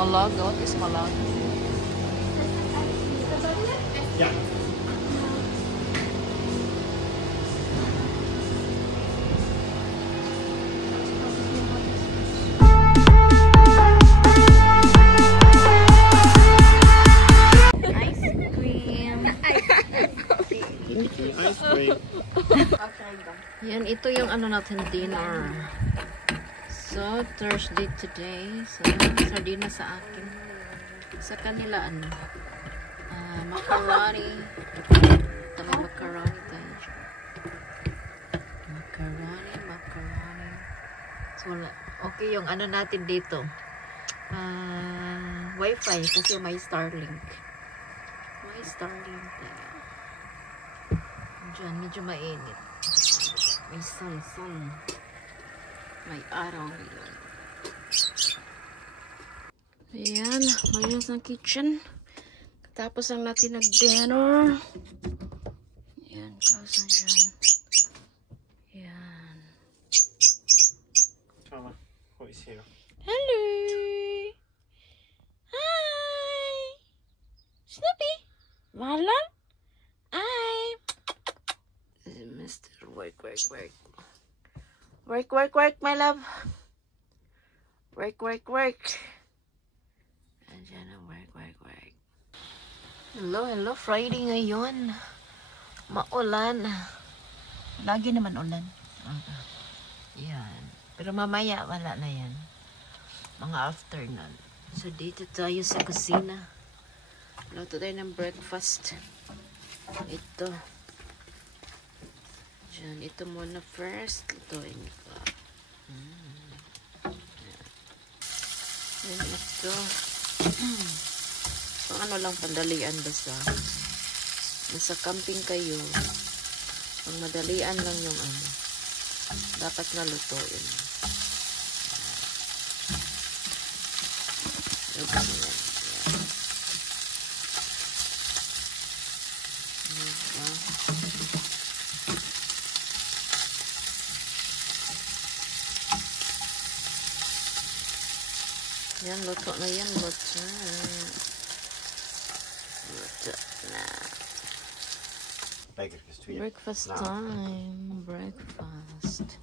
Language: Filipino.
Malaga. What is Malaga? Yeah. Ice cream. Ice cream. Yan, ito yung ano natin, dinner. So, Thursday today. So, sardina sa akin. Sa kanila, ano? Macaroni. Ito may macaroni tayo. Macaroni. So, okay yung ano natin dito. Wi-Fi kasi may Starlink. May Starlink tayo. Diyan, medyo mainit. May sun. May araw ngayon. Ayan, mayroon ng kitchen. Tapos ang natin nag-dinner. Ayan, close na dyan. Ayan. Mama, who is here? Hello! Hi! Snoopy! Marlon? Hi! Mr. Work. Work, my love. Work. Andiyan ang work. Hello, Friday ngayon. Maulan. Lagi naman ulan. Yan. Pero mamaya, wala na yan. Mga afternoon. So, dito tayo sa kusina. Luto tayo ng breakfast. Ito. Diyan, ito muna first. Lutuin ko. Yan ito. Pang ano lang, pandalian basta. Nasa camping kayo. Pang madalian lang yung ano. Dapat na lutuin. Yan, luto na yan. Luto na. Breakfast Breakfast time. Breakfast.